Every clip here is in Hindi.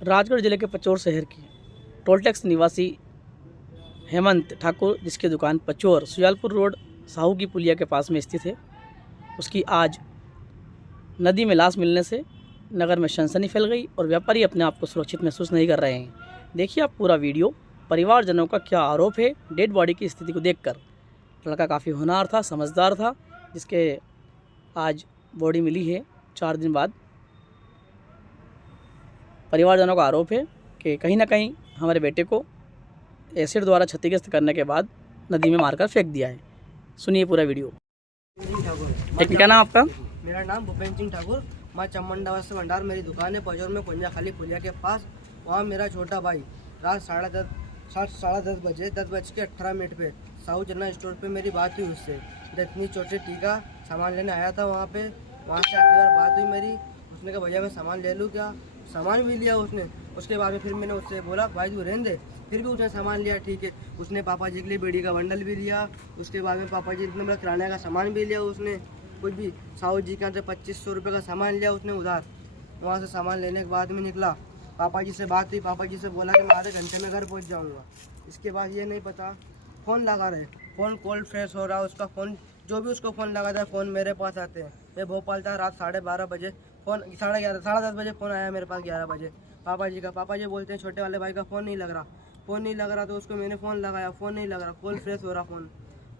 राजगढ़ जिले के पचौर शहर की टोलटैक्स निवासी हेमंत ठाकुर, जिसकी दुकान पचौर सुजालपुर रोड साहू की पुलिया के पास में स्थित है, उसकी आज नदी में लाश मिलने से नगर में सनसनी फैल गई और व्यापारी अपने आप को सुरक्षित महसूस नहीं कर रहे हैं। देखिए आप पूरा वीडियो। परिवारजनों का क्या आरोप है डेड बॉडी की स्थिति को देखकर। लड़का काफ़ी होनहार था, समझदार था, जिसके आज बॉडी मिली है 4 दिन बाद। परिवारजनों का आरोप है कि कहीं ना कहीं हमारे बेटे को एसिड द्वारा क्षतिग्रस्त करने के बाद नदी में मारकर फेंक दिया है। सुनिए पूरा वीडियो। एक क्या नाम आपका? मेरा नाम भूपेंद्र सिंह ठाकुर। माँ चमंडा वस्त्र भंडार मेरी दुकान है पचौर में, कुंजा खाली पुलिया के पास। वहाँ मेरा छोटा भाई रात 10:30 बजे 10:18 पे साहू जनरल स्टोर पे मेरी बात हुई उससे। इतनी चोटी टीका सामान लेने आया था वहाँ पे। वहाँ से अगली बार बात हुई मेरी, उसने कहा भैया मैं सामान ले लूँ क्या? सामान भी लिया उसने। उसके बाद में फिर मैंने उससे बोला भाई तू रहने दे, फिर भी उसने सामान लिया, ठीक है। उसने पापा जी के लिए बीड़ी का बंडल भी लिया। उसके बाद में पापा जी ने मतलब किराने का सामान भी लिया उसने, कुछ भी। साहू जी के यहाँ से 2500 रुपये का सामान लिया उसने उधार। वहाँ से सामान लेने के बाद में निकला, पापा जी से बात हुई, पापा जी से बोला कि मैं आधे घंटे में घर पहुँच जाऊँगा। इसके बाद ये नहीं पता, फ़ोन लगा रहे, फ़ोन कोल्ड फ्रेश हो रहा, उसका फ़ोन जो भी उसको फ़ोन लगा था फ़ोन मेरे पास आते हैं। मैं भोपाल था, रात 12:30 बजे फ़ोन 10:30 बजे फ़ोन आया मेरे पास 11 बजे पापा जी का। पापा जी बोलते हैं छोटे वाले भाई का फ़ोन नहीं लग रहा, फ़ोन नहीं लग रहा। तो उसको मैंने फ़ोन लगाया, फ़ोन नहीं लग रहा, कोल्ड फ्रेश हो रहा फ़ोन।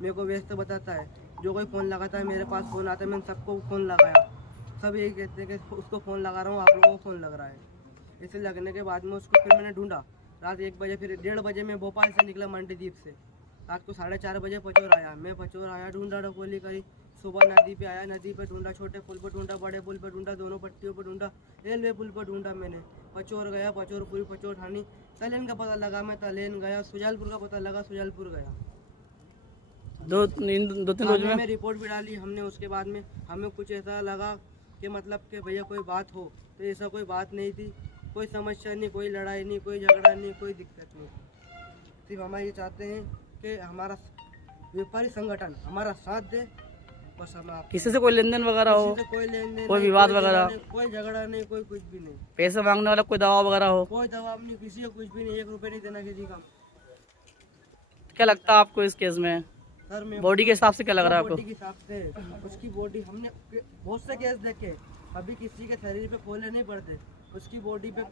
मेरे को व्यस्त बताता है, जो कोई फ़ोन लगाता है मेरे पास फ़ोन आता है, मैंने सबको फ़ोन लगाया। सब यही कहते हैं कि उसको फ़ोन लगा रहा हूँ, आप लोगों को फ़ोन लग रहा है। इसे लगने के बाद में उसको फिर मैंने ढूंढा। रात 1 बजे, फिर 1:30 बजे मैं भोपाल से निकला मंडीदीप से। रात को 4:30 बजे पचौर आया। मैं पचौर आया, ढूंढा ढकोली करी। सुबह नदी पे आया, नदी पे ढूंढा, छोटे पुल पर ढूंढा, बड़े पुल पर ढूंढा, दोनों पट्टियों पर ढूंढा, रेलवे पुल पर ढूंढा मैंने। पचौर गया, पचौर पूरी पचौर ठानी, तलेन का पता लगा, मैं तलेन गया। सुजालपुर का पता लगा, सुजालपुर गया। 2-3 रोज में रिपोर्ट भी डाली हमने। उसके बाद में हमें कुछ ऐसा लगा कि मतलब कि भैया कोई बात हो, तो ऐसा कोई बात नहीं थी, कोई समस्या नहीं, कोई लड़ाई नहीं, कोई झगड़ा नहीं, कोई दिक्कत नहीं। सिर्फ हम ये चाहते हैं कि हमारा व्यापारी संगठन हमारा साथ दे, बस। हम किसी से कोई लेन देन वगैरह हो, कोई लेन देन, कोई विवाद वगैरह, कोई झगड़ा नहीं, कोई कुछ भी नहीं, पैसे मांगने वाला कोई दबाव वगैरह हो, कोई दबाव नहीं, किसी को कुछ भी नहीं, 1 रुपये नहीं देना किसी का। क्या लगता है आपको इस केस में? सर मैं बॉडी के हिसाब से क्या लग रहा है आपको? बॉडी के हिसाब से उसकी बॉडी, हमने बहुत से केस देखे, अभी किसी के शरीर पे फोले नहीं पड़ते, उसकी बॉडी पे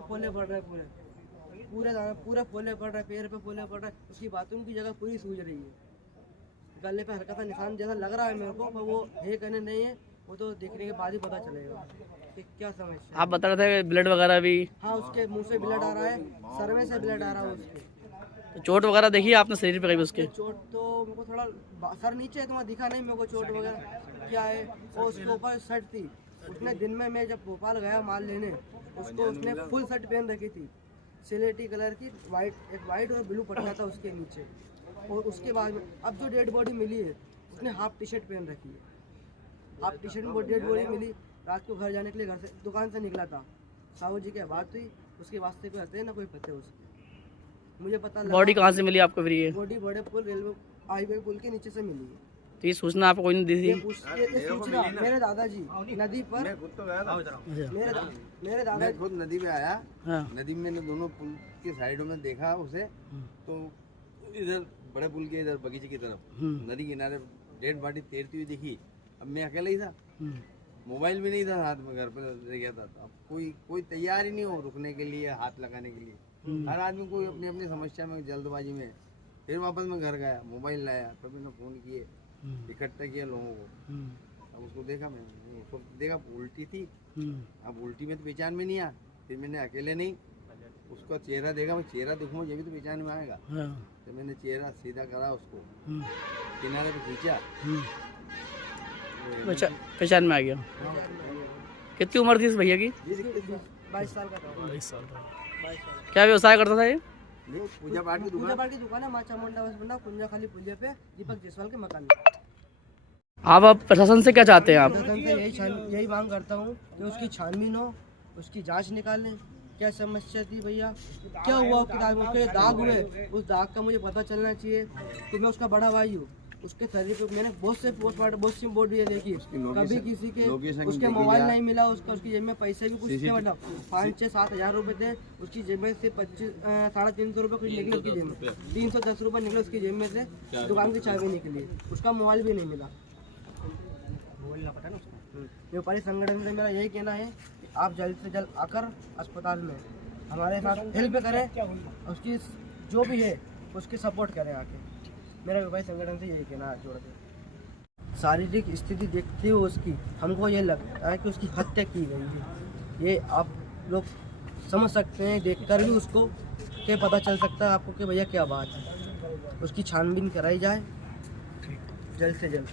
फोले पड़ रहे, पूरे फोले पड़ रहे, पैर पे फोले पड़ रहे, उसकी बाथरूम की जगह पूरी सूज रही है। गले पे हल्का सा निशान जैसा लग रहा है मेरे को, पर वो है कहने नहीं है, वो तो देखने के बाद ही पता चलेगा कि क्या समस्या। आप बता रहे थे ब्लड वगैरह भी? हाँ, उसके मुंह से ब्लड आ रहा है, सर में से ब्लड आ रहा है उसके। तो चोट वगैरह देखी आपने शरीर पे कभी उसके? चोट तो मेरे को थोड़ा सर नीचे है, तो दिखा नहीं मेरे को चोट वगैरह क्या है। और उसके ऊपर शर्ट थी, उसने दिन में मैं जब भोपाल गया माल लेने, उसको उसने फुल शर्ट पहन रखी थी, सिलेटी कलर की, एक वाइट और ब्लू पट्टा था उसके नीचे। और उसके बाद में अब जो डेड बॉडी मिली है, उसने हाफ टी शर्ट पहन रखी है, हाफ टी शर्ट में डेड बॉडी मिली। रात को घर जाने के लिए घर से दुकान से निकला था, साहू जी की बात हुई, उसके वास्ते कोई हते ना कोई पते उसके। मुझे पता लगा बॉडी कहाँ से मिली आपको फिर? ये बॉडी बड़े पुल, रेलवे हाईवे पुल के नीचे से मिली है। तो ये सूचना आपको कोई नहीं दी थी? ये सूचना मेरे दादाजी नदी पर, मैं खुद तो गया था, मेरे दादा मैं खुद नदी पे आया। हाँ। नदी में मैंने दोनों पुल के साइडों में देखा उसे, तो इधर बड़े पुल के इधर बगीचे की तरफ नदी किनारे डेड बॉडी तैरती हुई दिखी। अब मैं अकेला ही था, मोबाइल भी नहीं था हाथ में, घर पे रह गया था। अब कोई तैयार ही नहीं हो रुकने के लिए, हाथ लगाने के लिए। हर आदमी कोई अपनी अपनी समस्या में जल्दबाजी में। फिर वापस मैं घर गया, मोबाइल लाया, फिर मैंने फ़ोन किए, इकट्ठा किया लोगों को। अब उसको देखा, मैंने उसको देखा उल्टी थी। अब उल्टी में तो पहचान में नहीं आया। फिर मैंने अकेले नहीं, उसका चेहरा देखा, मैं चेहरा देखूंगा ये भी तो पहचान में आएगा। तो मैंने चेहरा सीधा करा, उसको किनारे पे खींचा, पहचान में आ गया। कितनी उम्र थी इस भैया की? 22 साल का था। 22 साल का। क्या व्यवसाय करता था ये? पूजा पाठ की दुकान है, माँ चामुंडा वस्त्र भंडार, कुंजा खाली पुलिया पे, दीपक जायसवाल के मकान में। आप प्रशासन से क्या चाहते हैं आप? यही मांग करता हूँ कि उसकी छानबीन हो, उसकी जांच निकालें, क्या समस्या थी भैया, क्या हुआ, उसके दाग हुए, उस दाग का मुझे पता चलना चाहिए कि मैं उसका बड़ा भाई हूँ। उसके शरीर पे मैंने बहुत से पोस्टमार्टम बहुत सी बॉडी देखी, कभी किसी के लोकेशन उसके देखी मोबाइल जा। नहीं मिला, उसकी जेब में पैसे भी कुछ थे, मतलब 5-6-7 हज़ार रुपए थे उसकी जेब में से, 350 रुपये कुछ निकले उसकी जेब में, 310 रुपये निकले उसकी जेब में से, दुकान की चाबी निकली, उसका मोबाइल भी नहीं मिला। व्यापारी संगठन से मेरा यही कहना है कि आप जल्द से जल्द आकर अस्पताल में हमारे साथ हेल्प करें, उसकी जो भी है उसकी सपोर्ट करें आके। मेरा व्यापारी संगठन से यही कहना है। जोड़ के शारीरिक स्थिति देखते हुए उसकी हमको ये लगता है कि उसकी हत्या की गई है। ये आप लोग समझ सकते हैं, देखकर भी उसको क्या पता चल सकता है आपको कि भैया क्या बात है। उसकी छानबीन कराई जाए जल्द से जल्द।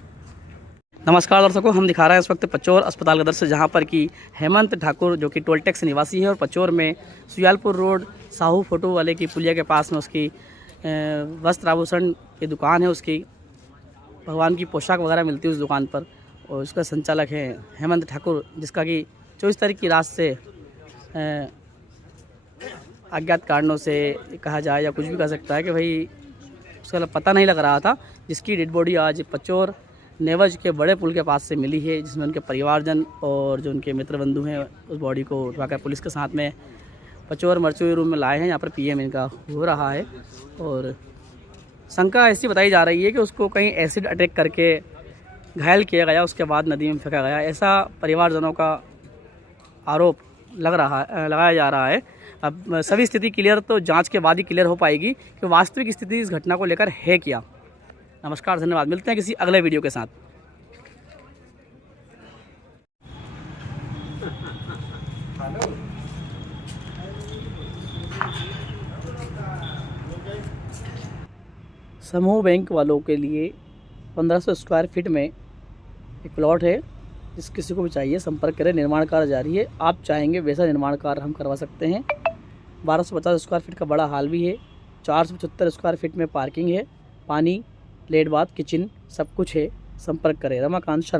नमस्कार दर्शकों, हम दिखा रहे हैं इस वक्त पचौर अस्पताल का दृश्य, जहां पर कि हेमंत ठाकुर जो कि टोल टैक्स निवासी है और पचौर में सुजालपुर रोड साहू फोटो वाले की पुलिया के पास में उसकी वस्त्र आभूषण की दुकान है। उसकी भगवान की पोशाक वगैरह मिलती है उस दुकान पर, और उसका संचालक है हेमंत ठाकुर, जिसका कि 24 तारीख की रात से अज्ञात कारणों से कहा जाए या कुछ भी कह सकता है कि भाई उसका पता नहीं लग रहा था, जिसकी डेड बॉडी आज पचौर नेवज के बड़े पुल के पास से मिली है, जिसमें उनके परिवारजन और जो उनके मित्र बंधु हैं उस बॉडी को उठवाकर पुलिस के साथ में पचौर मर्चुरी रूम में लाए हैं। यहाँ पर पीएम इनका हो रहा है और शंका ऐसी बताई जा रही है कि उसको कहीं एसिड अटैक करके घायल किया गया, उसके बाद नदी में फेंका गया, ऐसा परिवारजनों का आरोप लगाया जा रहा है। अब सभी स्थिति क्लियर तो जांच के बाद ही क्लियर हो पाएगी कि वास्तविक स्थिति इस घटना को लेकर है क्या। नमस्कार, धन्यवाद, मिलते हैं किसी अगले वीडियो के साथ। समूह बैंक वालों के लिए 1500 स्क्वायर फीट में एक प्लॉट है, जिस किसी को भी चाहिए संपर्क करें। निर्माण कार्य जारी है, आप चाहेंगे वैसा निर्माण कार्य हम करवा सकते हैं। 1250 स्क्वायर फीट का बड़ा हाल भी है, 475 स्क्वायर फीट में पार्किंग है, पानी, लेट बाथ, किचन सब कुछ है। संपर्क करें। रमाकांत शर्मा।